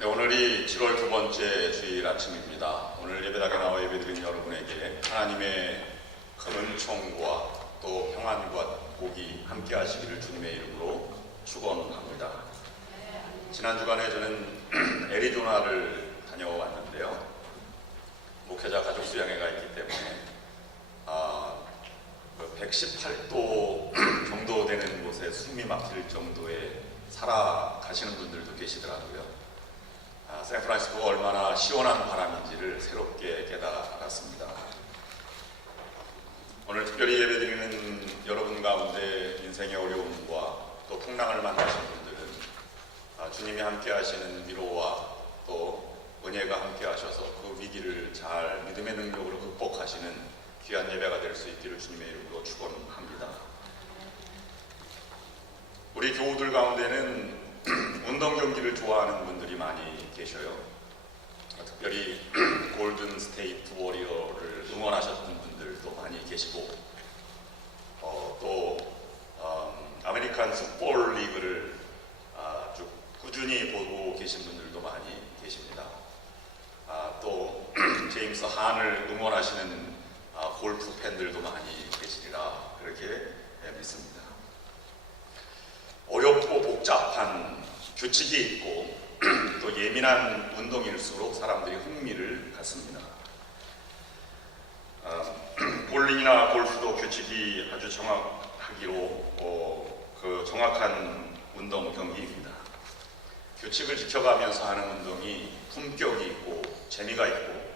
네, 오늘이 7월 두 번째 주일 아침입니다. 오늘 예배당에 나와 예배드린 여러분에게 하나님의 큰 은총과 또 평안과 복이 함께 하시기를 주님의 이름으로 축원합니다. 지난 주간에 저는 애리조나를 다녀왔는데요. 목회자 가족 수양회가 있기 때문에 118도 정도 되는 곳에 숨이 막힐 정도의 살아가시는 분들도 계시더라고요. 샌프란시스코가 얼마나 시원한 바람인지를 새롭게 깨달았습니다. 오늘 특별히 예배드리는 여러분 가운데 인생의 어려움과 또 풍랑을 만나신 분들은 주님이 함께 하시는 위로와 또 은혜가 함께 하셔서 그 위기를 잘 믿음의 능력으로 극복하시는 귀한 예배가 될 수 있기를 주님의 이름으로 축원합니다. 우리 교우들 가운데는 운동 경기를 좋아하는 분들이 많이 계셔요. 특별히 골든 스테이트 워리어를 응원하셨던 분들도 많이 계시고 또 아메리칸 풋볼 리그를 아주 꾸준히 보고 계신 분들도 많이 계십니다. 또 제임스 한을 응원하시는 골프 팬들도 많이 계시리라 그렇게 믿습니다. 어렵고 복잡한 규칙이 있고 또 예민한 운동일수록 사람들이 흥미를 갖습니다. 볼링이나 골프도 규칙이 아주 정확하기로 그 정확한 운동 경기입니다. 규칙을 지켜가면서 하는 운동이 품격이 있고 재미가 있고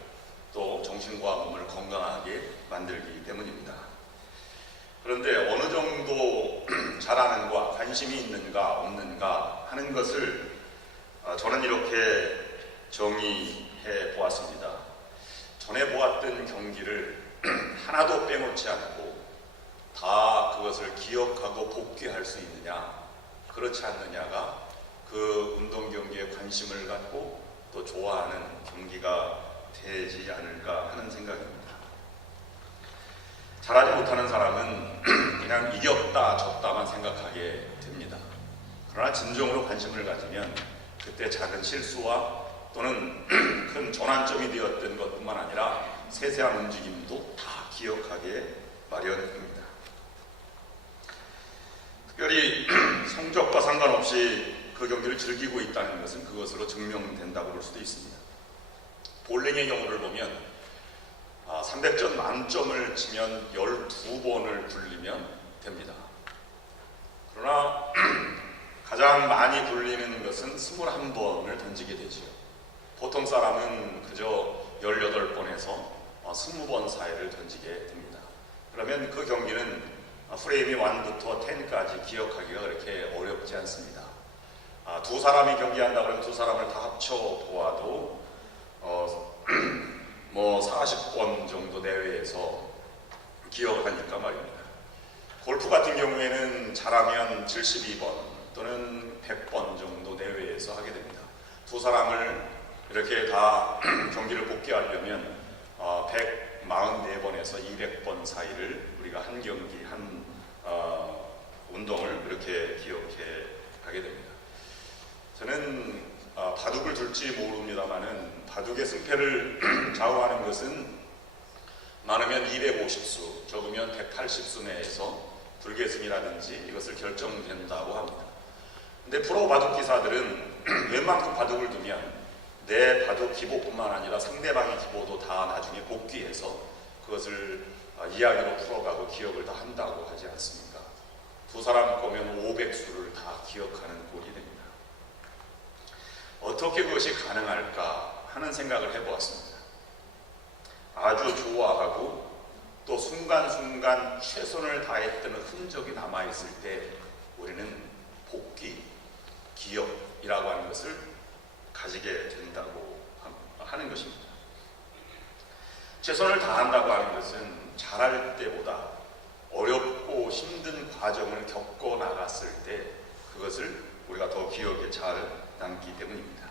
또 정신과 몸을 건강하게 만들기 때문입니다. 그런데 어느 정도 잘하는가 관심이 있는가 없는가 하는 것을 저는 이렇게 정의해 보았습니다. 전에 보았던 경기를 하나도 빼놓지 않고 다 그것을 기억하고 복귀할 수 있느냐 그렇지 않느냐가 그 운동 경기에 관심을 갖고 또 좋아하는 경기가 되지 않을까 하는 생각입니다. 잘하지 못하는 사람은 그냥 이겼다 졌다만 생각하게 됩니다. 그러나 진정으로 관심을 가지면 그때 작은 실수와 또는 큰 전환점이 되었던 것뿐만 아니라 세세한 움직임도 다 기억하게 마련입니다. 특별히 성적과 상관없이 그 경기를 즐기고 있다는 것은 그것으로 증명된다고 볼 수도 있습니다. 볼링의 경우를 보면 300점 만점을 치면 12번을 굴리면 됩니다. 그러나 가장 많이 굴리는 것은 21번을 던지게 되지요. 보통 사람은 그저 18번에서 20번 사이를 던지게 됩니다. 그러면 그 경기는 프레임이 1부터 10까지 기억하기가 그렇게 어렵지 않습니다. 두 사람이 경기한다고 하면 두 사람을 다 합쳐 보아도 40번 정도 내외에서 기억하니까 말입니다. 골프 같은 경우에는 잘하면 72번 또는 100번 정도 내외에서 하게 됩니다. 두 사람을 이렇게 다 경기를 복귀하려면 144번에서 200번 사이를 우리가 한 경기, 한 운동을 그렇게 기억해 가게 됩니다. 저는 바둑을 둘지 모릅니다만은 바둑의 승패를 좌우하는 것은 많으면 250수, 적으면 180수 내에서 불계승이라든지 이것을 결정된다고 합니다. 근데 프로 바둑 기사들은 웬만큼 바둑을 두면 내 바둑 기보뿐만 아니라 상대방의 기보도 다 나중에 복귀해서 그것을 이야기로 풀어가고 기억을 다 한다고 하지 않습니까? 두 사람 거면 500수를 다 기억하는 꼴이 됩니다. 어떻게 그것이 가능할까 하는 생각을 해보았습니다. 아주 좋아하고 또 순간순간 최선을 다했던 흔적이 남아있을 때 우리는 복귀, 기억이라고 하는 것을 가지게 된다고 하는 것입니다. 최선을 다한다고 하는 것은 잘할 때보다 어렵고 힘든 과정을 겪어 나갔을 때 그것을 우리가 더 기억에 잘 남기 때문입니다.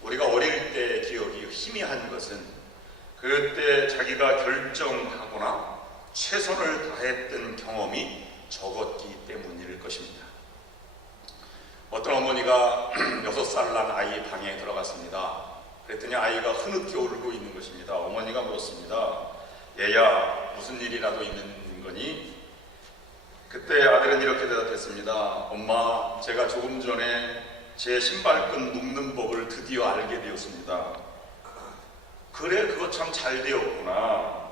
우리가 어릴 때 기억이 희미한 것은 그때 자기가 결정하거나 최선을 다했던 경험이 적었기 때문일 것입니다. 어떤 어머니가 6살 난 아이 방에 들어갔습니다. 그랬더니 아이가 흐느껴 울고 있는 것입니다. 어머니가 물었습니다. 얘야, 무슨 일이라도 있는 거니? 그때 아들은 이렇게 대답했습니다. 엄마, 제가 조금 전에 제 신발끈 묶는 법을 드디어 알게 되었습니다. 그래, 그거 참 잘 되었구나.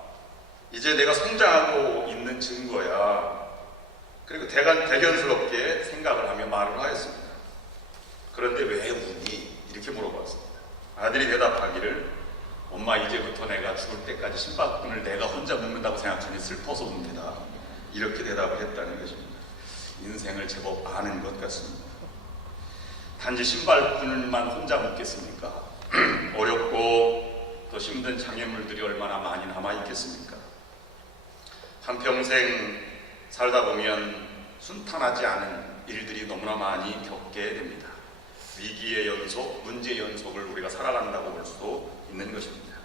이제 내가 성장하고 있는 증거야. 그리고 대견스럽게 생각을 하며 말을 하였습니다. 그런데 왜 우니? 이렇게 물어봤습니다. 아들이 대답하기를, 엄마, 이제부터 내가 죽을 때까지 신발끈을 내가 혼자 묶는다고 생각하니 슬퍼서 웁니다. 이렇게 대답을 했다는 것입니다. 인생을 제법 아는 것 같습니다. 단지 신발끈만 혼자 묶겠습니까? 어렵고 또 힘든 장애물들이 얼마나 많이 남아있겠습니까? 한평생 살다 보면 순탄하지 않은 일들이 너무나 많이 겪게 됩니다. 위기의 연속, 문제의 연속을 우리가 살아간다고 볼 수도 있는 것입니다.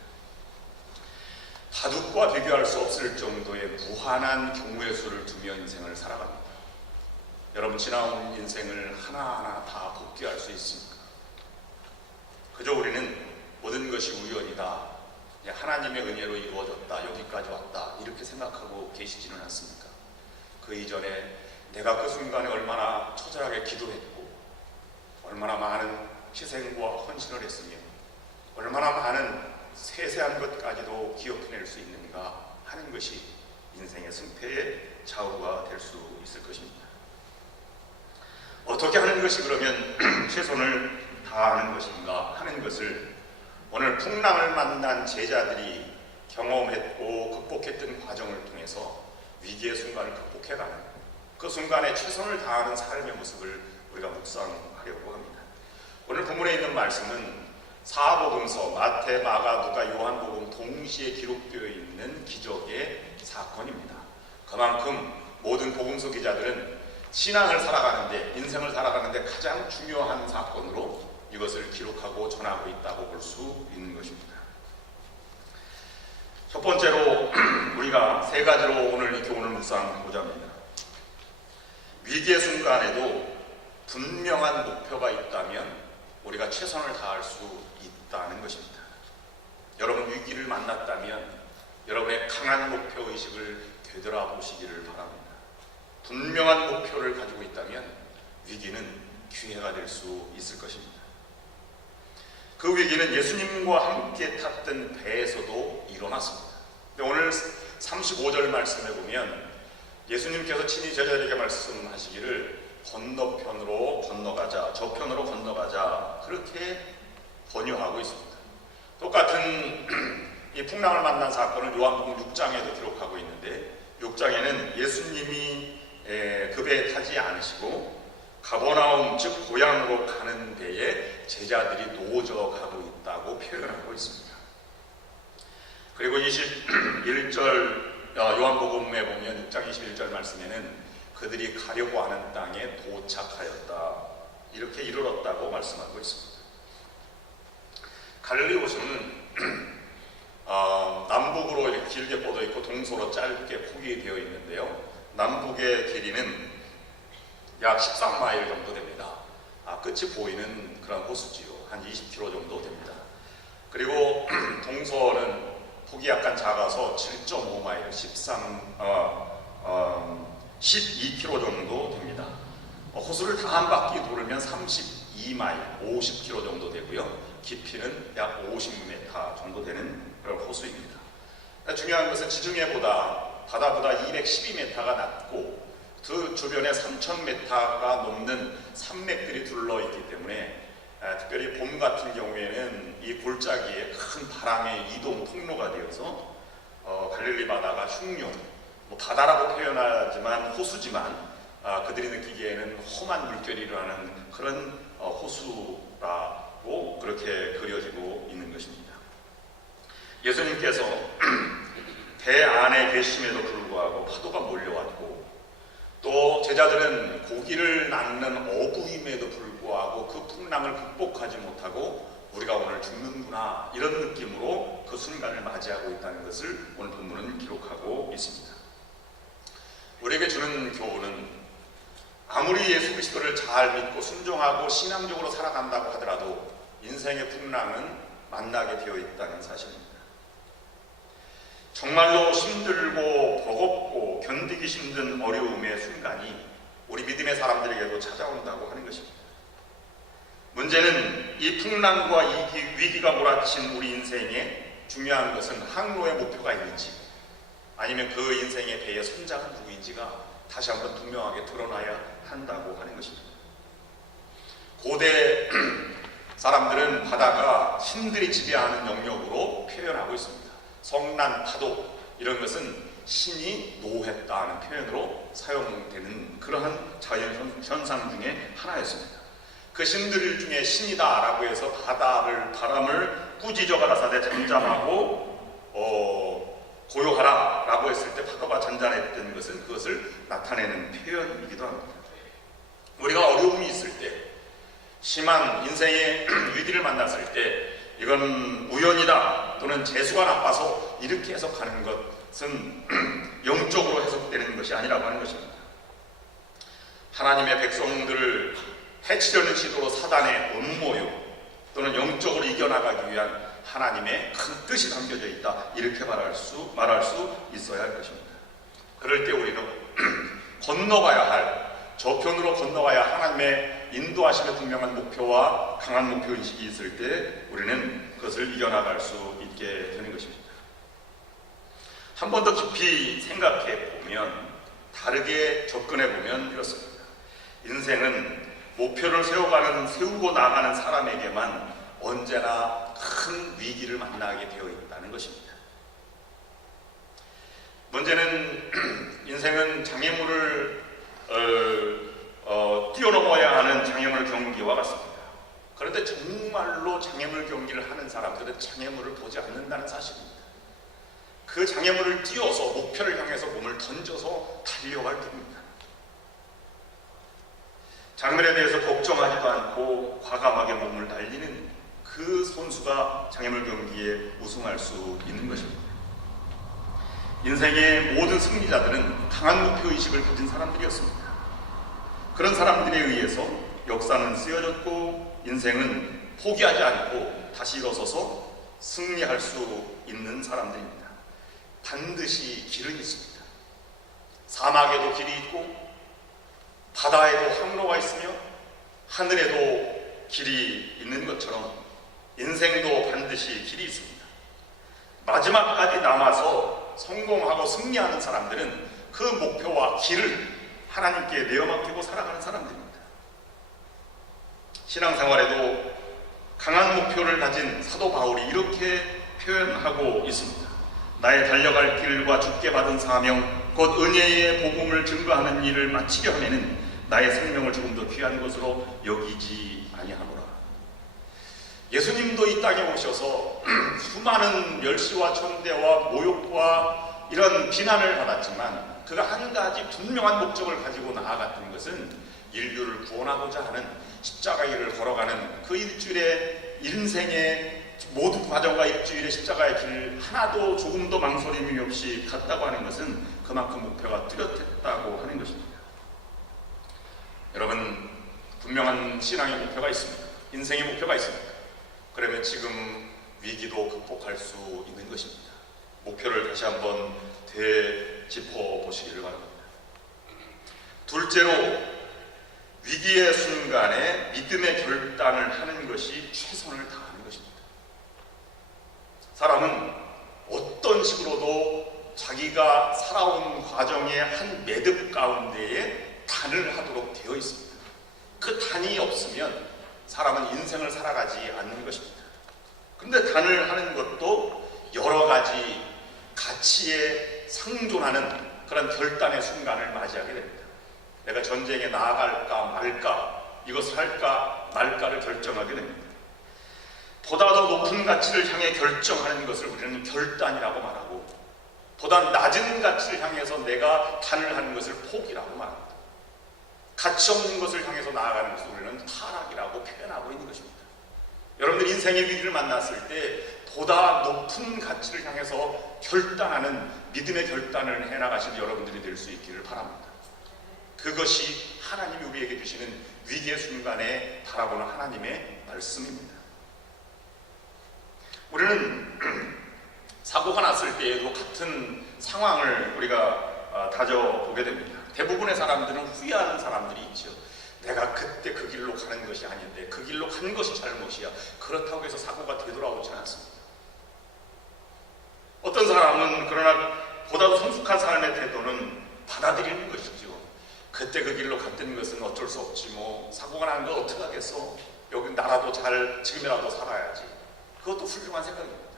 바둑과 비교할 수 없을 정도의 무한한 경우의 수를 두며 인생을 살아갑니다. 여러분, 지나온 인생을 하나하나 다 복귀할 수 있습니까? 그저 우리는 모든 것이 우연이다, 하나님의 은혜로 이루어졌다, 여기까지 왔다, 이렇게 생각하고 계시지는 않습니까? 그 이전에 내가 그 순간에 얼마나 처절하게 기도했고, 얼마나 많은 희생과 헌신을 했으며, 얼마나 많은 세세한 것까지도 기억해낼 수 있는가 하는 것이 인생의 승패의 좌우가 될 수 있을 것입니다. 어떻게 하는 것이 그러면 최선을 다하는 것인가 하는 것을 오늘 풍랑을 만난 제자들이 경험했고 극복했던 과정을 통해서 위기의 순간을 극복해가는, 그 순간에 최선을 다하는 삶의 모습을 우리가 묵상하려고 합니다. 오늘 본문에 있는 말씀은 사복음서 마태, 마가, 누가, 요한복음 동시에 기록되어 있는 기적의 사건입니다. 그만큼 모든 복음서 기자들은 신앙을 살아가는데, 인생을 살아가는데 가장 중요한 사건으로 이것을 기록하고 전하고 있다고 볼 수 있는 것입니다. 첫 번째로 우리가 세 가지로 오늘 이 교훈을 묵상하고자 합니다. 위기의 순간에도 분명한 목표가 있다면 우리가 최선을 다할 수 있다는 것입니다. 여러분, 위기를 만났다면 여러분의 강한 목표의식을 되돌아보시기를 바랍니다. 분명한 목표를 가지고 있다면 위기는 기회가 될 수 있을 것입니다. 그 위기는 예수님과 함께 탔던 배에서도 일어났습니다. 오늘 35절 말씀에 보면 예수님께서 친히 제자들에게 말씀하시기를 건너편으로 건너가자, 저편으로 건너가자, 그렇게 권유하고 있습니다. 똑같은 이 풍랑을 만난 사건을 요한복음 6장에도 기록하고 있는데, 6장에는 예수님이 그 배에 타지 않으시고 가버나움, 즉 고향으로 가는 배에 제자들이 노져 가고 있다고 표현하고 있습니다. 그리고 21절 요한복음에 보면 6장 21절 말씀에는 그들이 가려고 하는 땅에 도착하였다, 이렇게 이르렀다고 말씀하고 있습니다. 갈릴리 호수는 남북으로 이렇게 길게 뻗어 있고 동서로 짧게 포기되어 있는데요, 남북의 길이는 약 13마일 정도 됩니다. 끝이 보이는 그런 호수지요. 한 20km 정도 됩니다. 그리고 동서는 폭이 약간 작아서 7.5마일, 12km 정도 됩니다. 호수를 다 한 바퀴 돌으면 32마일, 50km 정도 되고요. 깊이는 약 50m 정도 되는 그런 호수입니다. 중요한 것은 지중해보다, 바다보다 212m가 낮고 그 주변에 3000m가 넘는 산맥들이 둘러있기 때문에 특별히 봄 같은 경우에는 이 골짜기에 큰 바람의 이동 통로가 되어서 갈릴리 바다가 흉룡, 바다라고 표현하지만 호수지만 그들이 느끼기에는 험한 물결이 일어나는 그런 호수라고 그렇게 그려지고 있는 것입니다. 예수님께서 배 안에 계심에도 불구하고 파도가 몰려왔고, 또 제자들은 고기를 낳는 어부임에도 불구하고 그 풍랑을 극복하지 못하고 우리가 오늘 죽는구나, 이런 느낌으로 그 순간을 맞이하고 있다는 것을 오늘 본문은 기록하고 있습니다. 우리에게 주는 교훈은 아무리 예수 그리스도를 잘 믿고 순종하고 신앙적으로 살아간다고 하더라도 인생의 풍랑은 만나게 되어 있다는 사실입니다. 정말로 힘들고 버겁고 견디기 힘든 어려움의 순간이 우리 믿음의 사람들에게도 찾아온다고 하는 것입니다. 문제는 이 풍랑과 위기가 몰아친 우리 인생에 중요한 것은 항로의 목표가 있는지 아니면 그 인생의 배의 선장은 누구인지가 다시 한번 분명하게 드러나야 한다고 하는 것입니다. 고대 사람들은 바다가 신들이 지배하는 영역으로 표현하고 있습니다. 성난, 파도 이런 것은 신이 노했다는 표현으로 사용되는 그러한 자연 현상 중에 하나였습니다. 그 신들 중에 신이다라고 해서 바람을 꾸짖어 가라사대 잠잠하고 고요하라 라고 했을 때 파도가 잔잔했던 것은 그것을 나타내는 표현이기도 합니다. 우리가 어려움이 있을 때 심한 인생의 위기를 만났을 때 이건 우연이다 또는 재수가 나빠서 이렇게 해석하는 것은 영적으로 해석되는 것이 아니라고 하는 것입니다. 하나님의 백성들을 해치려는 시도로 사단의 음모요 또는 영적으로 이겨나가기 위한 하나님의 큰 뜻이 담겨져 있다 이렇게 말할 수 있어야 할 것입니다. 그럴 때 우리는 건너가야 할 저편으로 건너가야 하나님의 인도하심의 분명한 목표와 강한 목표인식이 있을 때 우리는 그것을 이겨나갈 수 있게 되는 것입니다. 한 번 더 깊이 생각해 보면 다르게 접근해 보면 이렇습니다. 인생은 목표를 세우고 나가는 사람에게만 언제나 큰 위기를 만나게 되어 있다는 것입니다. 문제는 인생은 장애물을 뛰어넘어야 하는 장애물 경기와 같습니다. 그런데 정말로 장애물 경기를 하는 사람들은 장애물을 보지 않는다는 사실입니다. 그 장애물을 뛰어서 목표를 향해서 몸을 던져서 달려갈 뿐입니다. 장애물에 대해서 걱정하지도 않고 과감하게 몸을 날리는 그 선수가 장애물 경기에 우승할 수 있는 것입니다. 인생의 모든 승리자들은 강한 목표의식을 가진 사람들이었습니다. 그런 사람들에 의해서 역사는 쓰여졌고 인생은 포기하지 않고 다시 일어서서 승리할 수 있는 사람들입니다. 반드시 길은 있습니다. 사막에도 길이 있고 바다에도 항로가 있으며 하늘에도 길이 있는 것처럼 인생도 반드시 길이 있습니다. 마지막까지 남아서 성공하고 승리하는 사람들은 그 목표와 길을 하나님께 내어맡기고 살아가는 사람들입니다. 신앙생활에도 강한 목표를 가진 사도 바울이 이렇게 표현하고 있습니다. 나의 달려갈 길과 주께 받은 사명 곧 은혜의 복음을 증거하는 일을 마치려 하면은 나의 생명을 조금 더 귀한 것으로 여기지 아니하노라. 예수님도 이 땅에 오셔서 수많은 멸시와 천대와 모욕과 이런 비난을 받았지만 그가 한 가지 분명한 목적을 가지고 나아갔던 것은 인류를 구원하고자 하는 십자가의 길을 걸어가는 그 일주일의 인생의 모든 과정과 일주일의 십자가의 길 하나도 조금도 망설임이 없이 갔다고 하는 것은 그만큼 목표가 뚜렷했다고 하는 것입니다. 여러분, 분명한 신앙의 목표가 있습니다. 인생의 목표가 있습니다. 그러면 지금 위기도 극복할 수 있는 것입니다. 목표를 다시 한번 되짚어 보시기를 바랍니다. 둘째로, 위기의 순간에 믿음의 결단을 하는 것이 최선을 다하는 것입니다. 사람은 어떤 식으로도 자기가 살아온 과정의 한 매듭 가운데에 단을 하도록 되어 있습니다. 그 단이 없으면 사람은 인생을 살아가지 않는 것입니다. 그런데 단을 하는 것도 여러 가지 가치에 상존하는 그런 결단의 순간을 맞이하게 됩니다. 내가 전쟁에 나아갈까 말까, 이것을 할까 말까를 결정하게 됩니다. 보다 더 높은 가치를 향해 결정하는 것을 우리는 결단이라고 말하고, 보다 낮은 가치를 향해서 내가 단을 하는 것을 포기라고 말합니다. 가치 없는 것을 향해서 나아가는 것을 우리는 타락이라고 표현하고 있는 것입니다. 여러분들 인생의 위기를 만났을 때 보다 높은 가치를 향해서 결단하는 믿음의 결단을 해나가실 여러분들이 될 수 있기를 바랍니다. 그것이 하나님이 우리에게 주시는 위기의 순간에 바라보는 하나님의 말씀입니다. 우리는 사고가 났을 때에도 같은 상황을 우리가 다져보게 됩니다. 대부분의 사람들은 후회하는 사람들이 있죠. 내가 그때 그 길로 가는 것이 아닌데 그 길로 간 것이 잘못이야. 그렇다고 해서 사고가 되돌아오지는 않습니다. 어떤 사람은 그러나 보다도 성숙한 삶의 태도는 받아들이는 것이죠. 그때 그 길로 갔던 것은 어쩔 수 없지, 뭐 사고가 난 거 어떻게 하겠어. 여기 나라도 잘 지금이라도 살아야지. 그것도 훌륭한 생각입니다.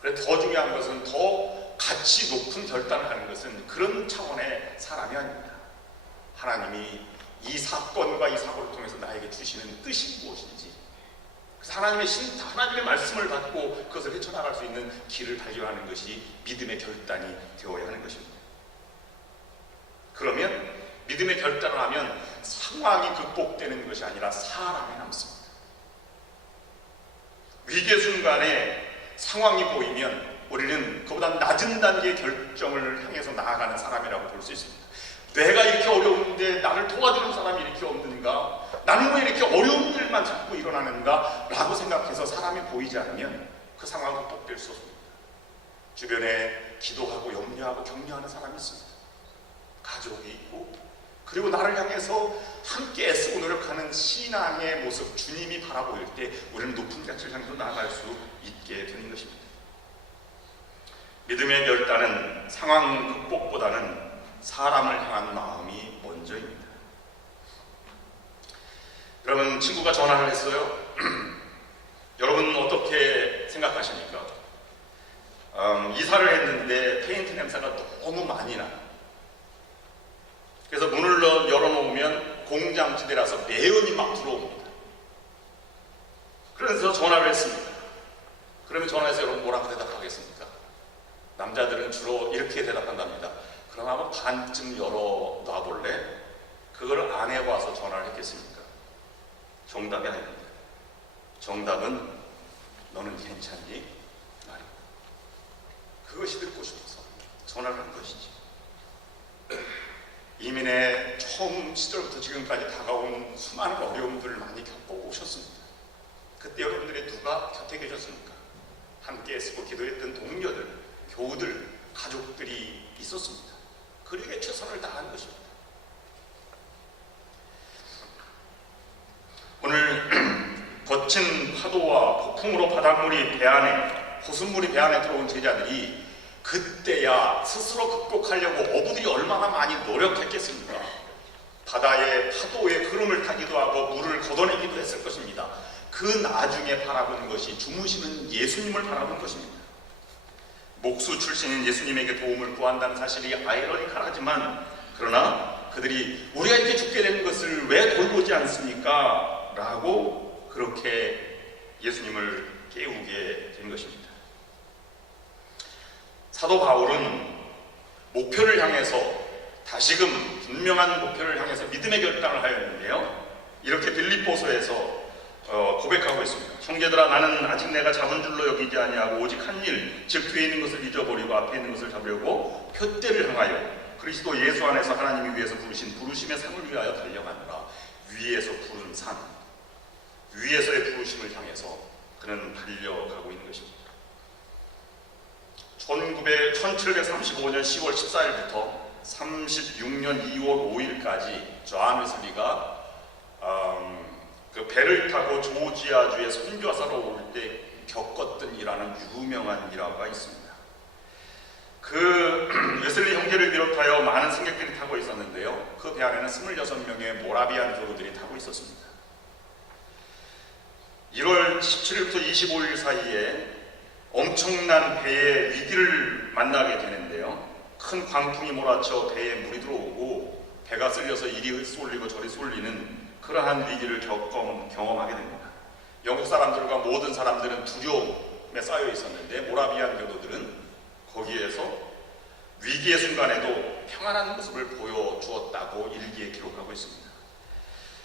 그래, 더 중요한 것은 더 가치 높은 결단을 하는 것은 그런 차원의 사람이 아닙니다. 하나님이 이 사건과 이 사고를 통해서 나에게 주시는 뜻이 무엇인지, 그래서 하나님의 말씀을 받고 그것을 헤쳐나갈 수 있는 길을 발견하는 것이 믿음의 결단이 되어야 하는 것입니다. 그러면 믿음의 결단을 하면 상황이 극복되는 것이 아니라 사람이 남습니다. 위기의 순간에 상황이 보이면 우리는 그보다 낮은 단계의 결정을 향해서 나아가는 사람이라고 볼 수 있습니다. 내가 이렇게 어려운데 나를 도와주는 사람이 이렇게 없는가? 나는 왜 이렇게 어려운 일만 자꾸 일어나는가? 라고 생각해서 사람이 보이지 않으면 그 상황은 극복될 수 없습니다. 주변에 기도하고 염려하고 격려하는 사람이 있습니다. 가족이 있고, 그리고 나를 향해서 함께 애쓰고 노력하는 신앙의 모습, 주님이 바라보일 때 우리는 높은 가치를 향해서 나아갈 수 있게 되는 것입니다. 믿음의 결단은 상황 극복보다는 사람을 향한 마음이 먼저입니다. 여러분, 친구가 전화를 했어요. 여러분 어떻게 생각하십니까? 이사를 했는데 페인트 냄새가 너무 많이 나요. 그래서 문을 열어놓으면 공장지대라서 매연이 막 들어옵니다. 그래서 전화를 했습니다. 그러면 전화해서 여러분 뭐라고 대답하겠습니까? 남자들은 주로 이렇게 대답한답니다. 그럼 한번 반쯤 열어놔볼래? 그걸 안 해봐서 전화를 했겠습니까? 정답이 아닙니다. 정답은 너는 괜찮니? 말입니다. 그것이 듣고 싶어서 전화를 한 것이지. 이민의 처음 시절부터 지금까지 다가온 수많은 어려움들을 많이 겪어오셨습니다. 그때 여러분들이 누가 곁에 계셨습니까? 함께 애쓰고 기도했던 동료들, 교우들, 가족들이 있었습니다. 그에게 최선을 다한 것입니다. 오늘 거친 파도와 폭풍으로 바닷물이 배 안에, 호수물이 배 안에 들어온 제자들이 그때야 스스로 극복하려고 어부들이 얼마나 많이 노력했겠습니까? 바다의 파도의 흐름을 타기도 하고 물을 걷어내기도 했을 것입니다. 그 나중에 바라본 것이 주무시는 예수님을 바라본 것입니다. 목수 출신인 예수님에게 도움을 구한다는 사실이 아이러니컬하지만, 그러나 그들이 우리가 이렇게 죽게 된 것을 왜 돌보지 않습니까? 라고 그렇게 예수님을 깨우게 된 것입니다. 사도 바울은 목표를 향해서, 다시금 분명한 목표를 향해서 믿음의 결단을 하였는데요, 이렇게 빌립보서에서 고백하고 있습니다. 형제들아, 나는 아직 내가 잡은 줄로 여기지 아니하고 오직 한 일, 즉 뒤에 있는 것을 잊어버리고 앞에 있는 것을 잡으려고 표대를 향하여 그리스도 예수 안에서 하나님이 위에서 부르신 부르심의 상을 위하여 달려가노라. 위에서 부른 상, 위에서의 부르심을 향해서 그는 달려가고 있는 것입니다. 1735년 10월 14일부터 36년 2월 5일까지 존 웨슬리가 그 배를 타고 조지아주의 선교사로 올 때 겪었던 일화는 유명한 일화가 있습니다. 그 웨슬리 형제를 비롯하여 많은 승객들이 타고 있었는데요, 그 배 안에는 26명의 모라비안 교우들이 타고 있었습니다. 1월 17일부터 25일 사이에 엄청난 배의 위기를 만나게 되는데요, 큰 광풍이 몰아쳐 배에 물이 들어오고 배가 쓸려서 이리 쏠리고 저리 쏠리는 그러한 위기를 경험하게 됩니다. 영국 사람들과 모든 사람들은 두려움에 쌓여 있었는데, 모라비안 교도들은 거기에서 위기의 순간에도 평안한 모습을 보여주었다고 일기에 기록하고 있습니다.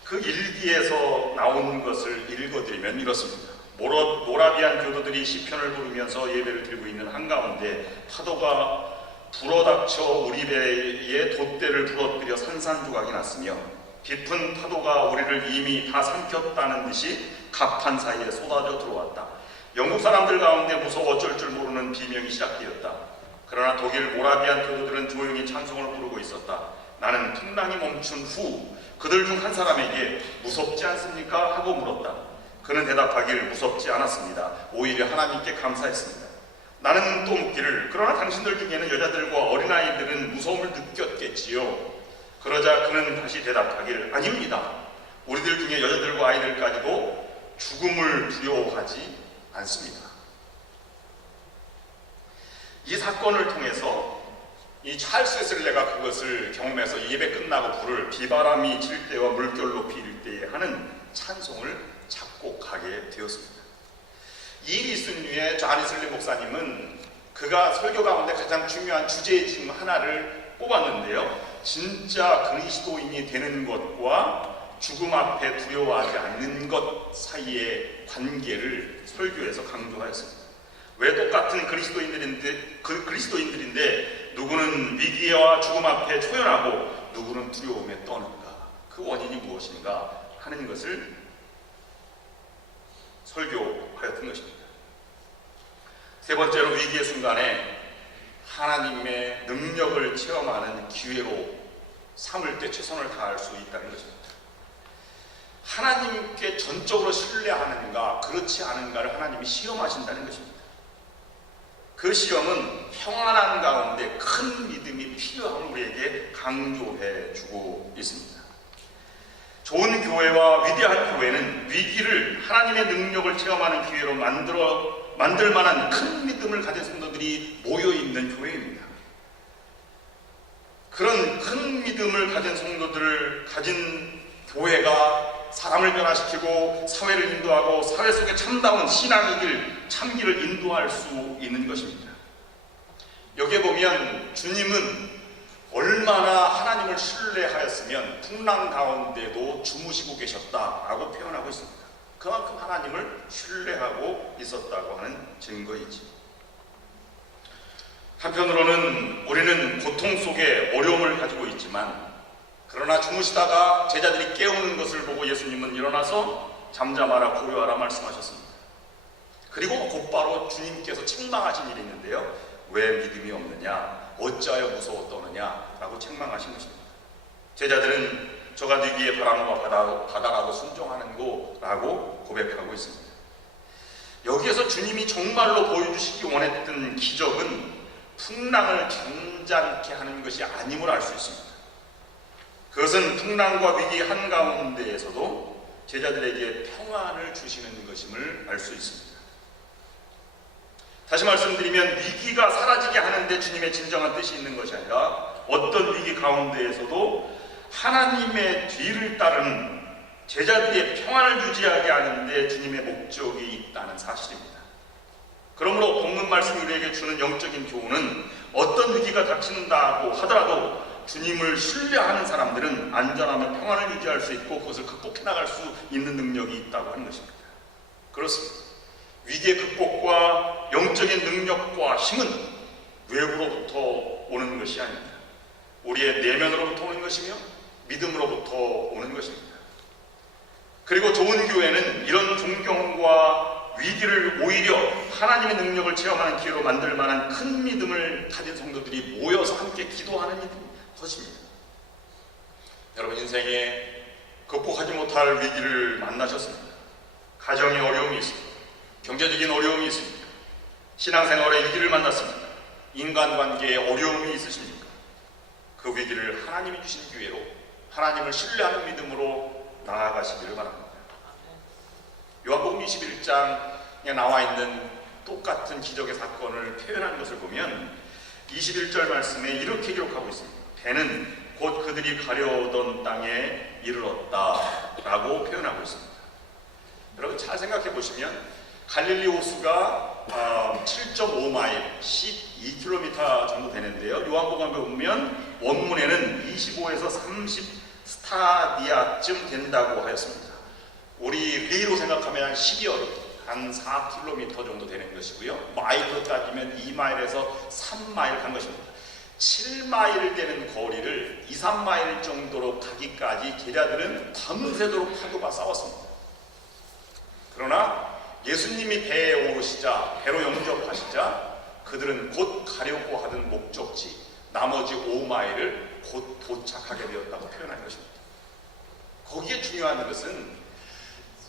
그 일기에서 나온 것을 읽어드리면 이렇습니다. 모라비안 교도들이 시편을 부르면서 예배를 드리고 있는 한가운데 파도가 불어닥쳐 우리 배에 돛대를 부러뜨려 산산조각이 났으며 깊은 파도가 우리를 이미 다 삼켰다는 듯이 갑판 사이에 쏟아져 들어왔다. 영국 사람들 가운데 무서워 어쩔 줄 모르는 비명이 시작되었다. 그러나 독일 모라비안 교도들은 조용히 찬송을 부르고 있었다. 나는 풍랑이 멈춘 후 그들 중 한 사람에게 무섭지 않습니까? 하고 물었다. 그는 대답하길 무섭지 않았습니다. 오히려 하나님께 감사했습니다. 나는 또 묻기를 그러나 당신들 중에는 여자들과 어린아이들은 무서움을 느꼈겠지요. 그러자 그는 다시 대답하길 아닙니다. 우리들 중에 여자들과 아이들까지도 죽음을 두려워하지 않습니다. 이 사건을 통해서 이 찰스 웨슬레가 그것을 경험해서 예배 끝나고 불을 비바람이 칠 때와 물결로 필 때에 하는 찬송을 작곡하게 되었습니다. 이 리슨류의 존 웨슬리 목사님은 그가 설교 가운데 가장 중요한 주제 중 하나를 뽑았는데요. 진짜 그리스도인이 되는 것과 죽음 앞에 두려워하지 않는 것 사이의 관계를 설교에서 강조하였습니다. 왜 똑같은 그리스도인들인데 누구는 위기와 죽음 앞에 초연하고 누구는 두려움에 떠는가? 그 원인이 무엇인가 하는 것을 설교하였던 것입니다. 세 번째로 위기의 순간에 하나님의 능력을 체험하는 기회로 삼을 때 최선을 다할 수 있다는 것입니다. 하나님께 전적으로 신뢰하는가 그렇지 않은가를 하나님이 시험하신다는 것입니다. 그 시험은 평안한 가운데 큰 믿음이 필요함을 우리에게 강조해 주고 있습니다. 좋은 교회와 위대한 교회는 위기를 하나님의 능력을 체험하는 기회로 만들 만한 큰 믿음을 가진 성도들이 모여있는 교회입니다. 그런 큰 믿음을 가진 성도들을 가진 교회가 사람을 변화시키고 사회를 인도하고 사회 속에 참다운 신앙의 길, 참기를 인도할 수 있는 것입니다. 여기에 보면 주님은 얼마나 하나님을 신뢰하였으면 풍랑 가운데도 주무시고 계셨다라고 표현하고 있습니다. 그만큼 하나님을 신뢰하고 있었다고 하는 증거이지. 한편으로는 우리는 고통 속에 어려움을 가지고 있지만 그러나 주무시다가 제자들이 깨우는 것을 보고 예수님은 일어나서 잠잠하라 고요하라 말씀하셨습니다. 그리고 곧바로 주님께서 책망하신 일이 있는데요. 왜 믿음이 없느냐? 어찌하여 무서워 떠느냐? 라고 책망하신 것입니다. 제자들은 저가 되기에 바람과 바다라도 순종하는 거라고 고백하고 있습니다. 여기에서 주님이 정말로 보여주시기 원했던 기적은 풍랑을 잠잠케 하는 것이 아님을 알 수 있습니다. 그것은 풍랑과 위기 한가운데에서도 제자들에게 평안을 주시는 것임을 알 수 있습니다. 다시 말씀드리면 위기가 사라지게 하는데 주님의 진정한 뜻이 있는 것이 아니라 어떤 위기 가운데에서도 하나님의 뒤를 따르는 제자들의 평안을 유지하게 하는데 주님의 목적이 있다는 사실입니다. 그러므로 본문 말씀이 우리에게 주는 영적인 교훈은 어떤 위기가 닥친다고 하더라도 주님을 신뢰하는 사람들은 안전하며 평안을 유지할 수 있고 그것을 극복해 나갈 수 있는 능력이 있다고 하는 것입니다. 그렇습니다. 위기의 극복과 영적인 능력과 힘은 외부로부터 오는 것이 아닙니다. 우리의 내면으로부터 오는 것이며 믿음으로부터 오는 것입니다. 그리고 좋은 교회는 이런 존경과 위기를 오히려 하나님의 능력을 체험하는 기회로 만들 만한 큰 믿음을 가진 성도들이 모여서 함께 기도하는 것입니다. 여러분 인생에 극복하지 못할 위기를 만나셨습니다. 가정의 어려움이 있습니다. 경제적인 어려움이 있습니까? 신앙생활의 위기를 만났습니까? 인간관계에 어려움이 있으십니까? 그 위기를 하나님이 주신 기회로 하나님을 신뢰하는 믿음으로 나아가시기를 바랍니다. 요한복음 21장에 나와 있는 똑같은 기적의 사건을 표현한 것을 보면 21절 말씀에 이렇게 기록하고 있습니다. 배는 곧 그들이 가려던 땅에 이르렀다 라고 표현하고 있습니다. 여러분 잘 생각해 보시면 갈릴리 호수가 7.5마일, 12km 정도 되는데요. 요한복음에 보면 원문에는 25에서 30 스타디아쯤 된다고 하였습니다. 우리 리로 생각하면 한 12여 한 4km 정도 되는 것이고요. 마일로 따지면 2마일에서 3마일 간 것입니다. 7마일 되는 거리를 2, 3마일 정도로 가기까지 제자들은 밤새도록 파도가 싸웠습니다. 그러나 예수님이 배에 오르시자, 배로 영접하시자 그들은 곧 가려고 하던 목적지 나머지 5마일을 곧 도착하게 되었다고 표현한 것입니다. 거기에 중요한 것은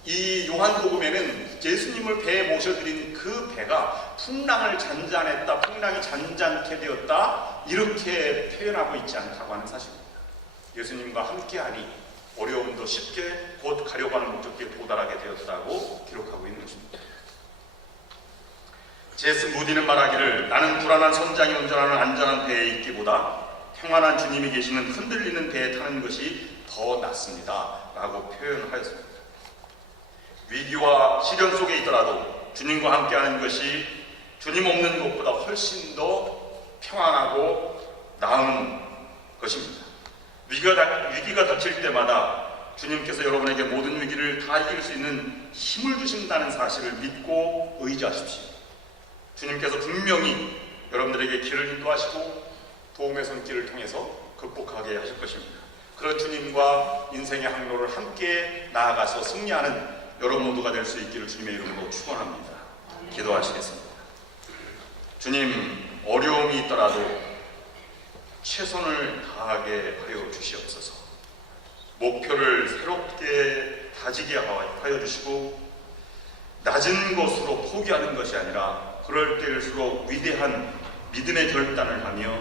이 요한복음에는 예수님을 배에 모셔드린 그 배가 풍랑을 잔잔했다, 풍랑이 잔잔케 되었다 이렇게 표현하고 있지 않다고 하는 사실입니다. 예수님과 함께하니 어려움도 쉽게 곧 가려고 하는 목적지에 도달하게 되었다고 기록하고 있는 것입니다. 제스 무디는 말하기를 나는 불안한 선장이 운전하는 안전한 배에 있기보다 평안한 주님이 계시는 흔들리는 배에 타는 것이 더 낫습니다 라고 표현하였습니다. 위기와 시련 속에 있더라도 주님과 함께하는 것이 주님 없는 것보다 훨씬 더 평안하고 나은 것입니다. 위기가 닥칠 때마다 주님께서 여러분에게 모든 위기를 다 이길 수 있는 힘을 주신다는 사실을 믿고 의지하십시오. 주님께서 분명히 여러분들에게 길을 인도하시고 도움의 손길을 통해서 극복하게 하실 것입니다. 그런 주님과 인생의 항로를 함께 나아가서 승리하는 여러분 모두가 될 수 있기를 주님의 이름으로 축원합니다. 기도하시겠습니다. 주님, 어려움이 있더라도 최선을 다하게 하여 주시옵소서. 목표를 새롭게 다지게 하여 주시고 낮은 것으로 포기하는 것이 아니라 그럴 때일수록 위대한 믿음의 결단을 하며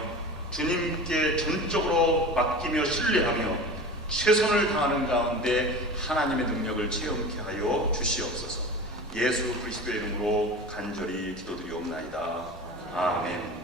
주님께 전적으로 맡기며 신뢰하며 최선을 다하는 가운데 하나님의 능력을 체험케 하여 주시옵소서. 예수 그리스도의 이름으로 간절히 기도드리옵나이다. 아멘.